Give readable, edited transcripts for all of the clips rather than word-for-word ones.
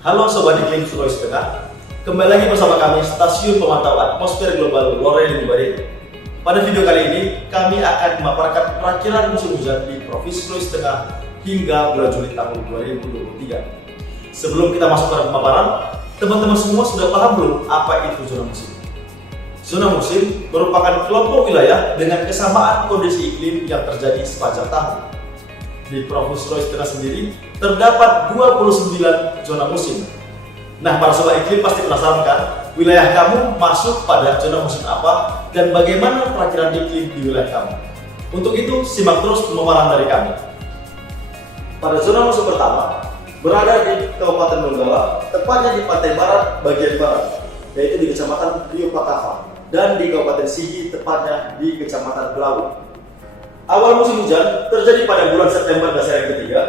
Halo Sobat Iklim Sulawesi Tengah, kembali lagi bersama kami Stasiun Pemantau Atmosfer Global Lore Limbari. Pada video kali ini, kami akan memaparkan perakiran musim hujan di Provinsi Sulawesi Tengah hingga bulan Juli tahun 2023. Sebelum kita masuk pada pemaparan, teman-teman semua sudah paham belum apa itu zona musim? Zona musim merupakan kelompok wilayah dengan kesamaan kondisi iklim yang terjadi sepanjang tahun. Di Provinsi Sulawesi Tengah sendiri terdapat 29 zona musim. Nah, para sobat iklim pasti penasaran kan, wilayah kamu masuk pada zona musim apa dan bagaimana perakiran iklim di wilayah kamu? Untuk itu, simak terus pemaparan dari kami. Pada zona musim pertama, berada di Kabupaten Donggala, tepatnya di pantai barat bagian barat, yaitu di Kecamatan Rio Pakava, dan di Kabupaten Sigi, tepatnya di Kecamatan Belawu. Awal musim hujan terjadi pada bulan September dasar yang ketiga.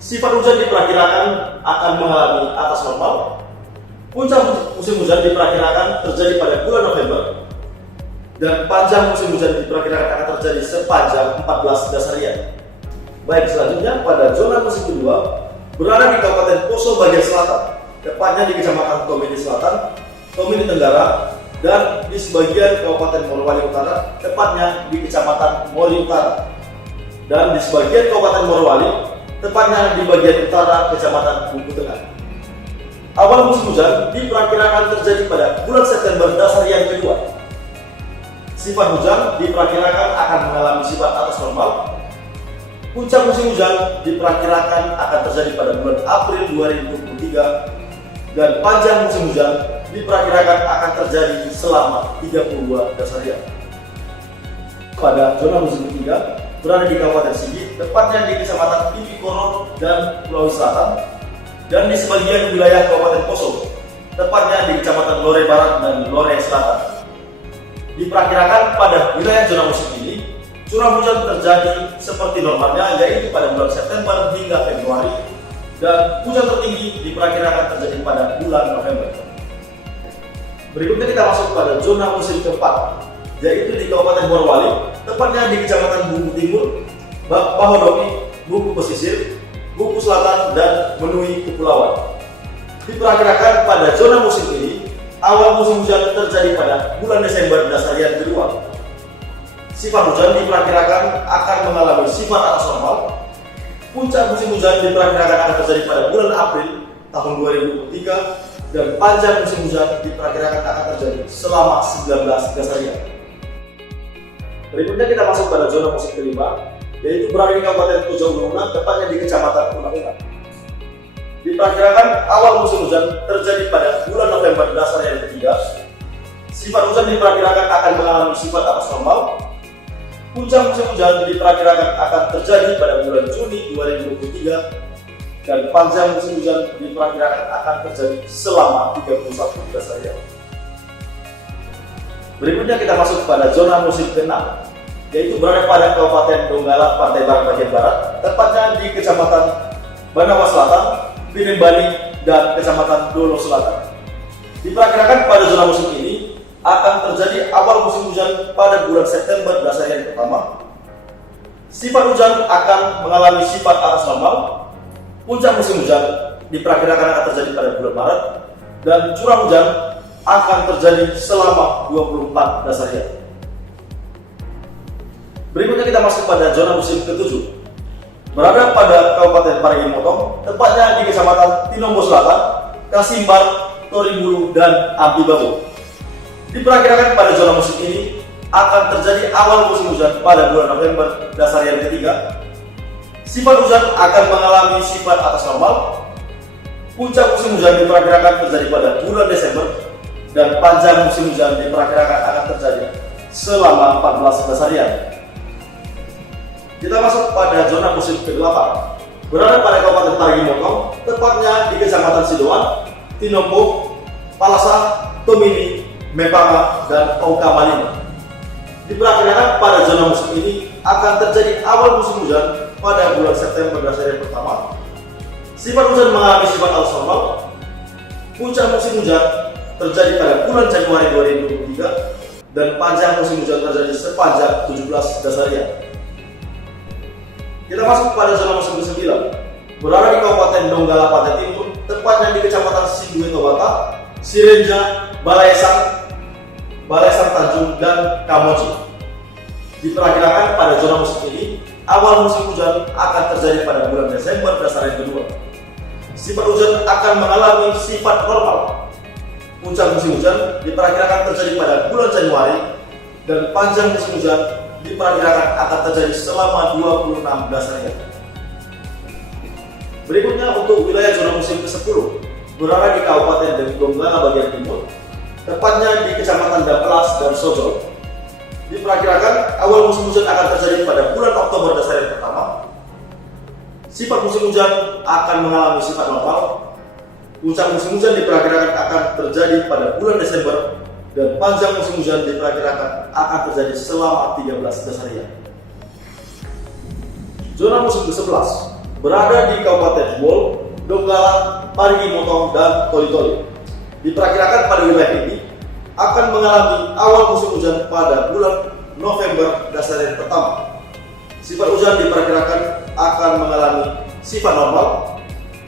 Sifat hujan diperkirakan akan mengalami atas normal. Puncak musim hujan diperkirakan terjadi pada bulan November. Dan panjang musim hujan diperkirakan akan terjadi sepanjang 14 dasarian. Baik, selanjutnya pada zona musim kedua berada di Kabupaten Poso bagian selatan, tepatnya di Kecamatan Tomini Selatan, Tomini Tenggara, dan di sebagian Kabupaten Morowali Utara, tepatnya di Kecamatan Mori Utara, dan di sebagian Kabupaten Morowali, tepatnya di bagian utara Kecamatan Bumbu Tengah. Awal musim hujan diperkirakan terjadi pada bulan September dasarian kedua. Sifat hujan diperkirakan akan mengalami sifat atas normal. Puncak musim hujan diperkirakan akan terjadi pada bulan April 2023, dan panjang musim hujan diperkirakan akan terjadi selama 32 dasarian. Pada zona musim ketiga berada di Kabupaten Sigi, tepatnya di Kecamatan Tipikoro dan Pulau Selatan, dan di sebagian wilayah Kabupaten Poso, tepatnya di Kecamatan Lore Barat dan Lore Selatan. Diperkirakan pada wilayah zona musim ini, curah hujan terjadi seperti normalnya, yaitu pada bulan September hingga Februari, dan hujan tertinggi diperkirakan terjadi pada bulan November. Berikutnya kita masuk pada zona musim keempat, yaitu di Kabupaten Morowali, tepatnya di Kecamatan Bumbu Timur, Bahodopi, Buku Pesisir, Buku Selatan, dan Menui Kepulauan. Diperkirakan pada zona musim ini, awal musim hujan terjadi pada bulan Desember dasarian kedua. Sifat hujan diperkirakan akan mengalami sifat atas normal. Puncak musim hujan diperkirakan akan terjadi pada bulan April tahun 2023, dan panjang musim hujan diperkirakan akan terjadi selama 19 dasarian. Berikutnya kita masuk pada zona musim kelima, yaitu berada di Kabupaten Tojo Ununan, tepatnya di Kecamatan Unak-Unak. Diperkirakan awal musim hujan terjadi pada bulan November dasarian ketiga. Sifat hujan diperkirakan akan mengalami sifat atas normal. Puncak musim hujan diperkirakan akan terjadi pada bulan Juni 2023, dan panjang musim hujan diperkirakan akan terjadi selama 31 dasarian. Berikutnya kita masuk pada zona musim ke-6, yaitu berada pada Kabupaten Donggala pantai barat bagian barat, tepatnya di Kecamatan Banawa Selatan, Pinembani, dan Kecamatan Dolo Selatan. Diperkirakan pada zona musim ini akan terjadi awal musim hujan pada bulan September dasarian pertama. Sifat hujan akan mengalami sifat atas normal. Puncak musim hujan diperkirakan akan terjadi pada bulan Maret, dan curah hujan akan terjadi selama 24 dasarian. Berikutnya kita masuk pada zona musim ke-7. Berada pada Kabupaten Parigi Motong, tepatnya di Kecamatan Tinombo Selatan, Kasimbar, Toribulu, dan Ampibabu. Diperkirakan pada zona musim ini akan terjadi awal musim hujan pada bulan November dasarian ketiga. Sifat hujan akan mengalami sifat atas normal. Puncak musim hujan diperkirakan terjadi pada bulan Desember, dan panjang musim hujan diperkirakan akan terjadi selama 14 dasarian. Kita masuk pada zona musim ke-8. Berada pada Kabupaten Parigi Motong, tepatnya di Kecamatan Sidoan, Tinombo, Palasa, Tomini, Mepanga, dan Ongkamalini. Diperkirakan pada zona musim ini akan terjadi awal musim hujan pada bulan September dasarian pertama. Sifat hujan mengalami sifat atas normal. Puncak musim hujan terjadi pada bulan Januari 2023, dan panjang musim hujan terjadi sepanjang 17 dasarian. Kita masuk pada zona musim ke-9. Berada di Kabupaten Donggala pantai timur, tepatnya di Kecamatan Sindue Tobata, Sirenja, Balaisang Tanjung, dan Kamoji. Diperkirakan pada zona musim ini, awal musim hujan akan terjadi pada bulan Desember dasar yang kedua. Sifat hujan akan mengalami sifat normal. Puncak musim hujan diperkirakan terjadi pada bulan Januari, dan panjang musim hujan diperkirakan akan terjadi selama 26 dasarnya. Berikutnya untuk wilayah zona musim ke-10 berada di Kabupaten Donggala bagian timur, tepatnya di Kecamatan Dapelas dan Sojol. Diperkirakan awal musim hujan akan terjadi pada bulan Oktober dasar yang pertama. Sifat musim hujan akan mengalami sifat normal. Puncak musim hujan diperkirakan akan terjadi pada bulan Desember, dan panjang musim hujan diperkirakan akan terjadi selama 13 dasarian. Zona musim ke-11 berada di Kabupaten Jebol, Donggala, Parigi Motong, dan Toli-Toli. Diperkirakan pada wilayah ini akan mengalami awal musim hujan pada bulan November dasar yang pertama. Sifat hujan diperkirakan akan mengalami sifat normal.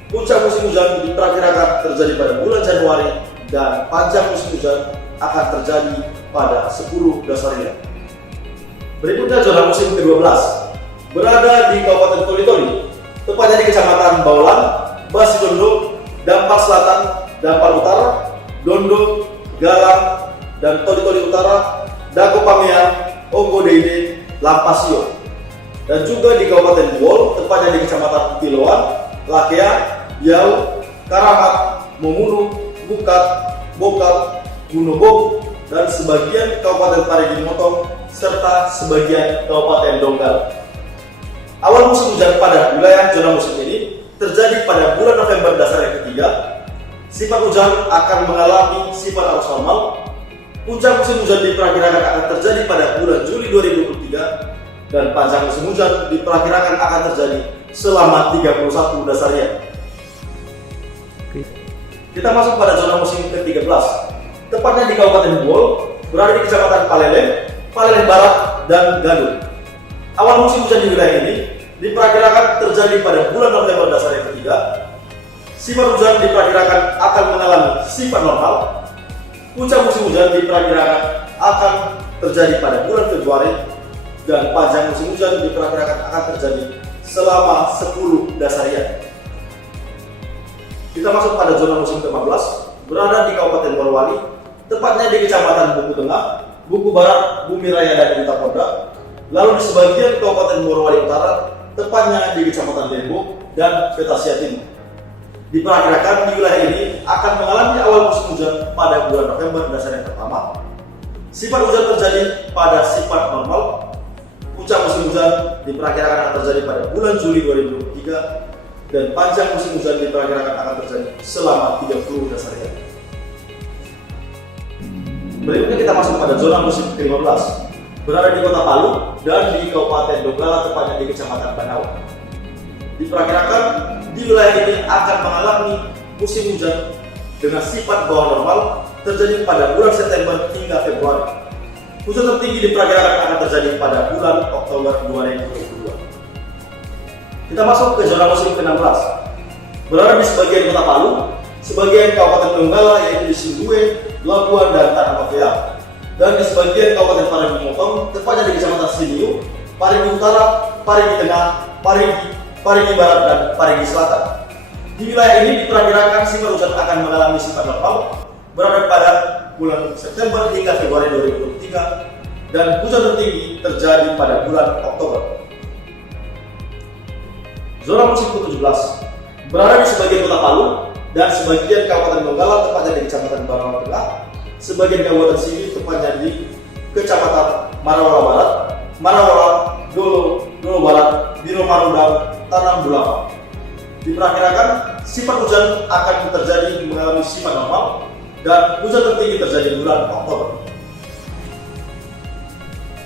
Puncak musim hujan diperkirakan terjadi pada bulan Januari, dan panjang musim hujan akan terjadi pada 10 dasarian. Berikutnya zona musim ke-12 berada di Kabupaten Toli-Toli, tepatnya di Kecamatan Baulan, Basidondo, Dampar Selatan, Dampar Utara, Dondo, Galang, dan Toli-Toli Utara, Dago Pamean, Ogo Deide, Lampasio. Dan juga di Kabupaten Jebol, tepatnya di Kecamatan Tiloan, Lakea, Yau, Karamat, Momunu, Bukat, Bokal, Gunobog, dan sebagian Kabupaten Parigi Motong, serta sebagian Kabupaten Donggala. Awal musim hujan pada wilayah zona musim ini terjadi pada bulan November dasar yang ketiga. Sifat hujan akan mengalami sifat arus normal. Puncak musim hujan diperkirakan akan terjadi pada bulan Juli 2023, dan panjang musim hujan diperkirakan akan terjadi selama 31 dasarian. Kita masuk pada zona musim ke-13, tepatnya di Kabupaten Jebol, berada di Kecamatan Paleleng Barat, dan Gadung. Awal musim hujan di wilayah ini diperkirakan terjadi pada bulan November dasar yang ketiga. Sifat hujan diperkirakan akan mengalami sifat normal. Puncak musim hujan diperkirakan akan terjadi pada bulan Februari, dan panjang musim hujan diperkirakan akan terjadi selama 10 dasarian. Kita masuk pada zona musim ke-14, berada di Kabupaten Morowali, tepatnya di Kecamatan Buku Tengah, Buku Barat, Bumi Raya, dan Utaponda. Lalu di sebagian Kabupaten Morowali Utara, tepatnya di Kecamatan Dembok dan Petasia Timur. Diperkirakan di wilayah ini akan mengalami awal musim hujan pada bulan November dasar yang pertama. Sifat hujan terjadi pada sifat normal. Puncak musim hujan diperkirakan akan terjadi pada bulan Juli 2023, dan panjang musim hujan diperkirakan akan terjadi selama 30 dasarian. Berikutnya kita masuk pada zona musim ke-15, berada di Kota Palu dan di Kabupaten Donggala, tepatnya di Kecamatan Banawa. Diperkirakan di wilayah ini akan mengalami musim hujan dengan sifat bawah normal terjadi pada bulan September hingga Februari. Hujan tertinggi diperkirakan akan terjadi pada bulan Oktober 2022. Kita masuk ke zona musim ke-16, berada di sebagian Kota Palu, sebagian Kabupaten Donggala yaitu di Sindue, Labuan, dan Tanah Mafia, dan di sebagian Kabupaten Parigi Motong, tepatnya di Kecamatan Simiyu, Parigi Utara, Parigi Tengah, Parigi Barat, dan Parigi Selatan. Di wilayah ini diperkirakan sifat hujan akan mengalami sifat normal, berada pada bulan September hingga Februari 2023, dan hujan tertinggi terjadi pada bulan Oktober. Zona musim ke-17 berada di sebagian Kota Palu dan sebagian Kabupaten Donggala, tepatnya di Kecamatan Banawa Tengah, sebagian Kabupaten Sigi, tepatnya di Kecamatan Marawala Barat, Marawala, Dolo Barat, Biro Maru, dan Tanam Bulama. Diperkirakan sifat hujan akan terjadi mengalami sifat normal, dan hujan tertinggi terjadi di bulan Oktober.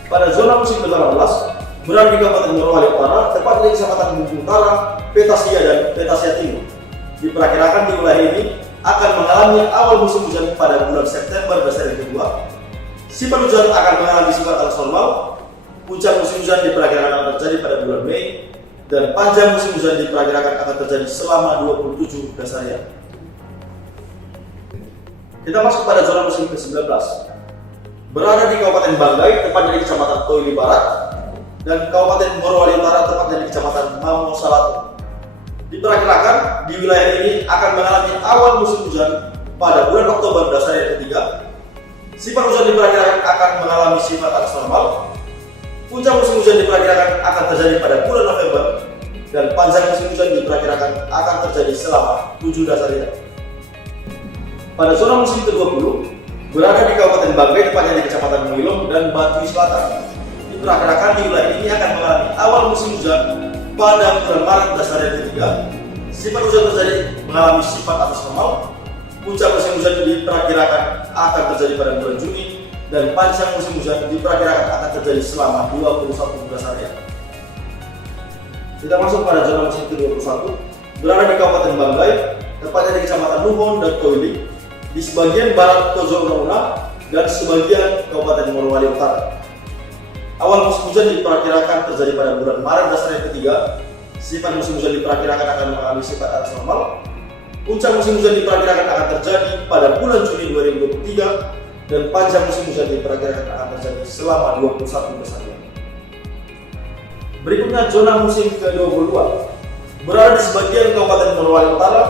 Pada zona musim ke-18 berada di Kabupaten Morowali Utara, tepatnya di Kecamatan Bumbu Utara, Petasia, dan Petasia Timur. Diperkirakan di wilayah ini akan mengalami awal musim hujan pada bulan September dasar yang kedua. Sifat hujan akan mengalami sifat arus normal. Puncak musim hujan diperkirakan akan terjadi pada bulan Mei, dan panjang musim hujan diperkirakan akan terjadi selama 27 dasarian. Kita masuk pada zona musim ke-19. Berada di Kabupaten Banggai, tepatnya di Kecamatan Toili Barat, dan Kabupaten Morowali Utara, tepatnya di Kecamatan Mamo Salatu. Diperkirakan di wilayah ini akan mengalami awal musim hujan pada bulan Oktober dasar yang ketiga. Sifat hujan diperkirakan akan mengalami sifat atas normal. Puncak musim hujan diperkirakan akan terjadi pada bulan November, dan panjang musim hujan diperkirakan akan terjadi selama 7 dasarian. Pada zona musim ke-20, berada di Kabupaten Banggai, tepatnya di Kecamatan Muilom dan Batu Selatan. Diperkirakan di wilayah ini akan mengalami awal musim hujan pada bulan Maret dasar yang ketiga. Sifat hujan terjadi mengalami sifat atas normal. Puncak musim hujan diperkirakan akan terjadi pada bulan Juni, dan panjang musim hujan diperkirakan akan terjadi selama 21 dasarian. Kita masuk pada zona musim ke-21. Berada di Kabupaten Banggai, tepatnya di Kecamatan Nuhon dan Toili, di sebagian barat Tojo Una dan sebagian Kabupaten Morowali Utara. Awal musim hujan diperkirakan terjadi pada bulan Maret dasar yang ketiga. Sifat musim hujan diperkirakan akan mengalami sifat atas normal. Puncak musim hujan diperkirakan akan terjadi pada bulan Juni 2023, dan panjang musim hujan diperkirakan akan terjadi selama 21 dasarian. Berikutnya zona musim ke-22. Berada di sebagian Kabupaten Morowali Utara,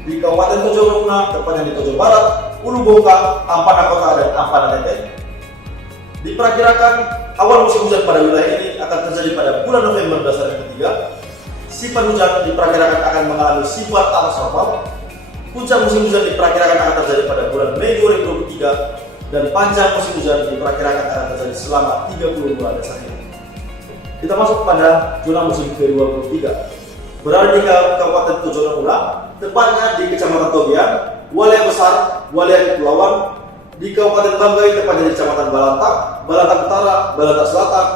di Kabupaten Tojo Una, tepatnya di Tojo Barat, Ulu Bongka, Ampana Kota, dan Ampana Tete. Diperkirakan awal musim hujan pada wilayah ini akan terjadi pada bulan November dasar yang ketiga. Sifat hujan diperkirakan akan mengalami sifat atas normal. Puncak musim hujan diperkirakan akan terjadi pada bulan Mei 2023, dan panjang musim hujan diperkirakan akan terjadi selama 30 bulan dasarnya. Kita masuk pada zona musim ke-23. Berada di Kabupaten Tojo Una, tepatnya di Kecamatan Tobian, Wilayah Besar, Wilayah Kepulauan, di Kabupaten Banggai, tepatnya di Kecamatan Balantak, Balantak Utara, Balantak Selatan,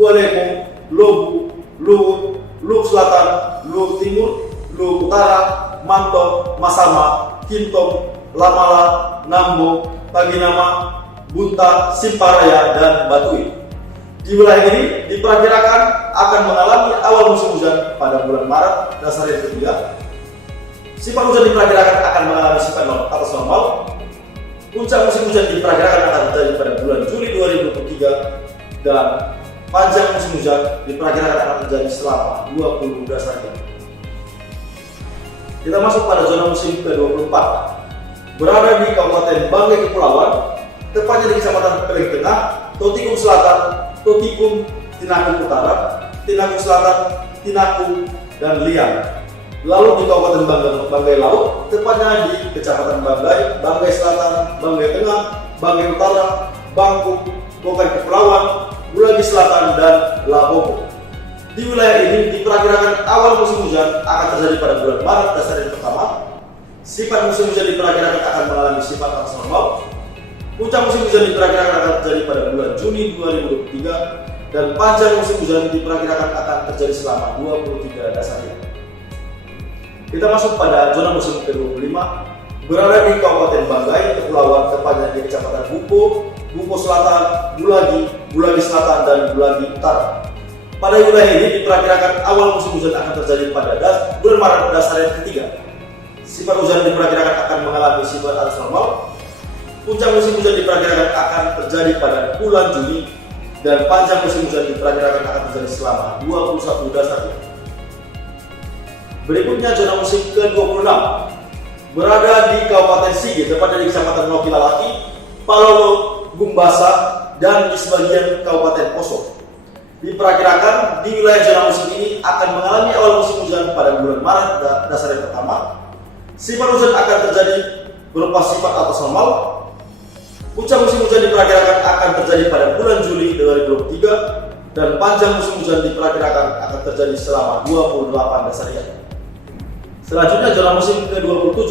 Gualemo, Lobu, Luwut, Luwut Selatan, Luwut Timur, Luwut Utara, Manto, Masama, Kintong, Lamala, Nambo, Taginama, Bunta, Simparaya, dan Batui. Di wilayah ini diperkirakan akan mengalami awal musim hujan pada bulan Maret dasar yang ketiga. Sifat hujan diperkirakan akan mengalami sifat atas normal. Puncak musim hujan diperkirakan akan terjadi pada bulan Juli 2023, dan panjang musim hujan diperkirakan akan terjadi selama 20 dasarian. Kita masuk pada zona musim ke-24. Berada di Kabupaten Banggai Kepulauan, tepatnya di Kecamatan Peleng Tengah, Totikum Selatan, Totikum, Tinakung Utara, Tinakung Selatan, Tinakung, dan Liang. Lalu di Kabupaten Banggai Laut, tepatnya di Kecamatan Banggai, Banggai Selatan, Banggai Tengah, Banggai Utara, Bangkung, Bokai Kepulauan, Bulagi Selatan, dan Labobo. Di wilayah ini diperkirakan awal musim hujan akan terjadi pada bulan Maret dasar yang pertama. Sifat musim hujan diperkirakan akan mengalami sifat atas normal. Puncak musim hujan diperkirakan akan terjadi pada bulan Juni 2023, dan panjang musim hujan diperkirakan akan terjadi selama 23 dasarian. Kita masuk pada zona musim ke-25. Berada di Kabupaten Banggai Kepulauan, tepatnya di Kecamatan Bupo, Bupo Selatan, Bulagi, Bulagi Selatan, dan Bulagi Utara. Pada wilayah ini diperkirakan awal musim hujan akan terjadi pada bulan Maret dasar yang ketiga. Sifat hujan diperkirakan akan mengalami sifat atas normal. Puncak musim hujan diperkirakan akan terjadi pada bulan Juni, dan panjang musim hujan diperkirakan akan terjadi selama 21 dasarian. Berikutnya zona musim ke-26. Berada di Kabupaten Sigi, tepatnya di Kecamatan Nokilalaki, Palolo, Gumbasa, dan di sebagian Kabupaten Poso. Diperkirakan di wilayah zona musim ini akan mengalami awal musim hujan pada bulan Maret dasar yang pertama. Sifat hujan akan terjadi berupa sifat atas normal. Puncak musim hujan diperkirakan akan terjadi pada bulan Juli 2023, dan panjang musim hujan diperkirakan akan terjadi selama 28 dasarian. Selanjutnya zona musim ke-27.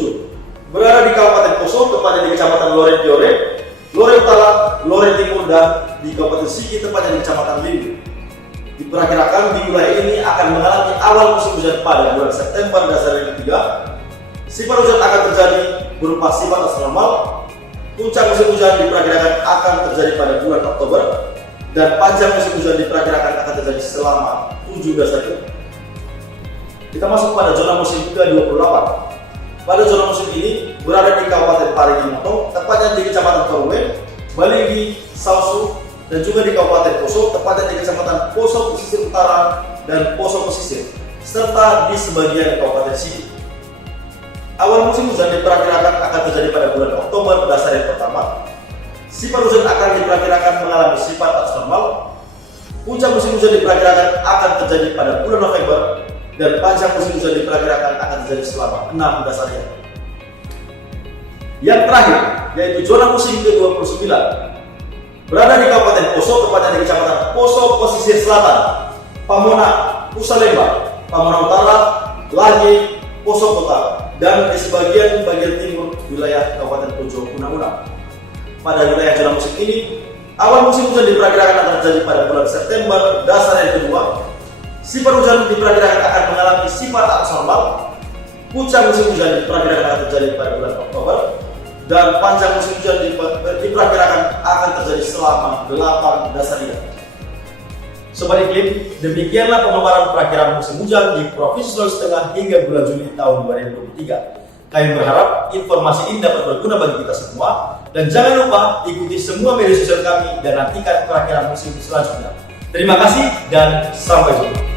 Berada di Kabupaten Poso, tepatnya di Kecamatan Lore Piore, Lore Utara, Lore Timur, dan di Kabupaten Sigi, tepatnya di Kecamatan Limbu. Diperkirakan di wilayah ini akan mengalami awal musim hujan pada bulan September dasar yang ketiga. Sifat hujan akan terjadi berupa sifat atas normal. Puncak musim hujan diperkirakan akan terjadi pada bulan Oktober, dan panjang musim hujan diperkirakan akan terjadi selama 7 dasarian. Kita masuk pada zona musim ke-28. pada zona musim ini berada di Kabupaten Parigi Motong, tepatnya di Kecamatan Torue, Baligi, Sausu, dan juga di Kabupaten Poso, tepatnya di Kecamatan Poso Pesisir Utara dan Poso Pesisir, serta di sebagian Kabupaten Sigi. Awal musim hujan diperkirakan akan terjadi pada bulan Oktober dasar yang pertama. Sifat hujan akan diperkirakan mengalami sifat abnormal. Puncak musim hujan diperkirakan akan terjadi pada bulan November, dan panjang musim hujan diperkirakan akan terjadi selama 16 hari. Yang terakhir, yaitu zona musim ke-29, berada di Kabupaten Poso, tepatnya di Kecamatan Poso Pesisir Selatan, Pamona, Pusalemba, Pamona Utara, Lage, Poso Kota, dan di sebagian bagian timur wilayah Kabupaten Pujo Una-Una. Pada wilayah zona musim ini, awal musim hujan diperkirakan akan terjadi pada bulan September dasar yang kedua. Sifat hujan diperkirakan akan mengalami sifat abnormal. Puncak musim hujan diperkirakan akan terjadi pada bulan Oktober, dan panjang musim hujan diperkirakan akan terjadi selama 18 hari. Sobat Iklim, demikianlah pemaparan perakiraan musim hujan di Provinsi Sulawesi Tengah hingga bulan Juli tahun 2023. Kami berharap informasi ini dapat berguna bagi kita semua, dan jangan lupa ikuti semua media sosial kami dan nantikan perakiraan musim selanjutnya. Terima kasih dan sampai jumpa.